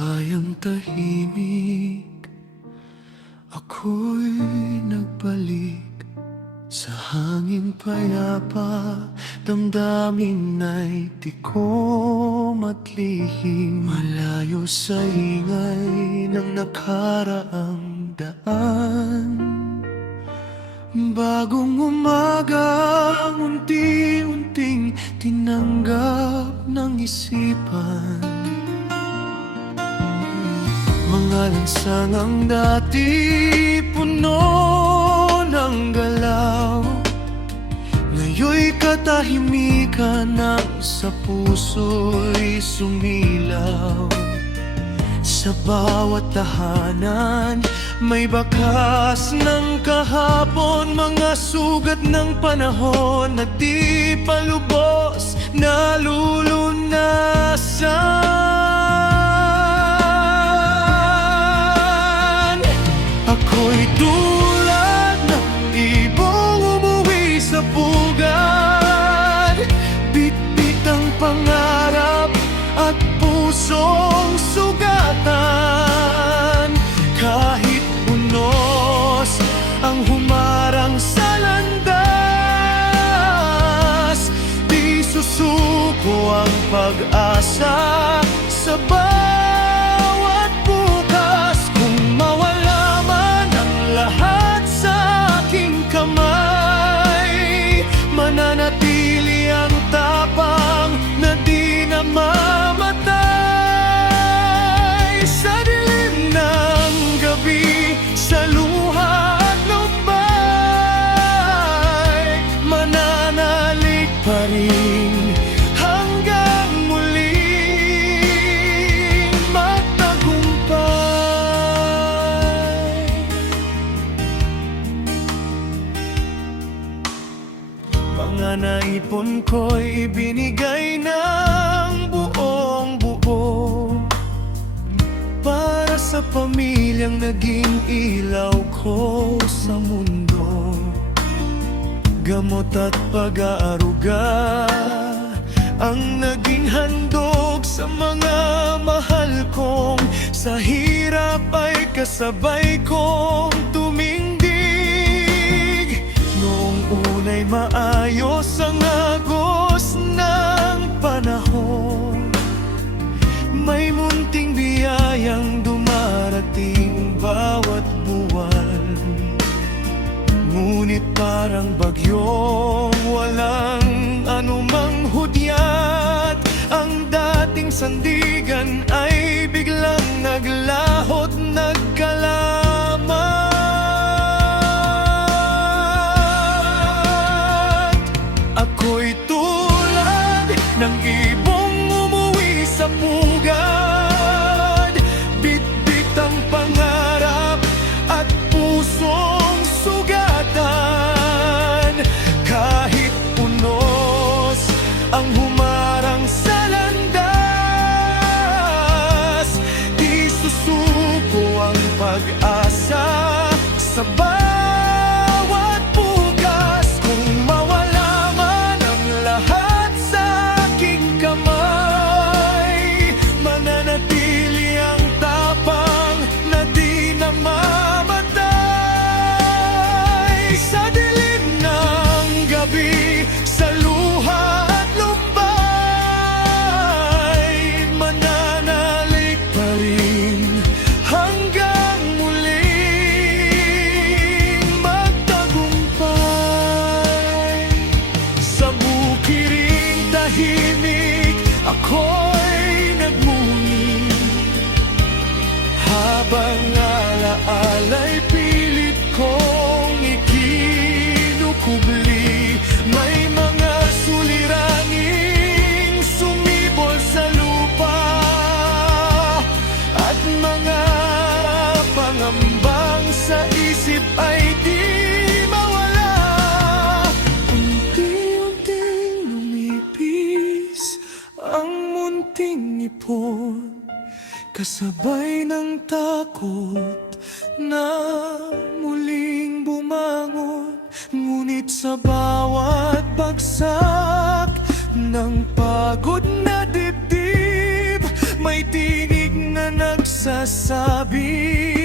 bayang tahimik, ako'y nagbalik sa hangin payapa. Damdamin ay tikom at lihim, malayo sa ingay ng nakaraang daan. Bagong umaga, unti-unting tinanggap ng isipan. Mga lansangang dati puno ng galaw, ngayon'y katahimikan na sa puso'y sumilaw. Sa bawat tahanan may bakas ng kahapon, mga sugat ng panahon na di pa lubos nalulunasan. Ako'y tulad ng ibong umuwi sa pugad, bitbit ang pangarap at pusong sugatan. Kahit unos ang humarang sa landas, di susuko ang pag-asa sa bawat bukas. Kung mawala man ang lahat sa aking kamay, mananatili ang tapang na di na mamatay. Sa dilim ng gabi, sa luha at lumbay, mananalig pa rin hanggang muling magtagumpay. Mga naipon ko'y ibinigay ng buong buo para sa pamilyang naging ilaw ko sa mundo. Gamot at pag-aaruga ang naging handog sa mga mahal kong, sa hirap ay kasabay kong tumindig. Noong una'y maayos ang agos ng panahon, may munting biyayang dumarating bawat buwan. Ngunit parang bagyong walang anumang hudyat, ang dating sandigan ay biglang naglahot, nagkalamat. Ako'y tulad ng ibong umuwi sa pugad, bitbit ang pangarap at pusong sugatan. Kahit unos ang humarang sa landas, di susuko ang pag-asa sa bawat bukas. Kung mawala man ang lahat sa aking kamay, mananatili ang tapang na di na mamatay. Sa dilim ng gabi, sa luha at lumbay, mananalig pa rin hanggang muling magtagumpay. Sa bukiring tahimik, ako'y nagmuni, habang alaala'y pilit kong ikinukubli. May mga suliraning sumibol sa lupa at mga pangambang sa isip ay di mawala. Unti-unting lumipis ang munting ipon, kasabay ng takot na muling bumangon. Ngunit sa bawat bagsak ng pagod na dibdib, may tinig na na nagsasabi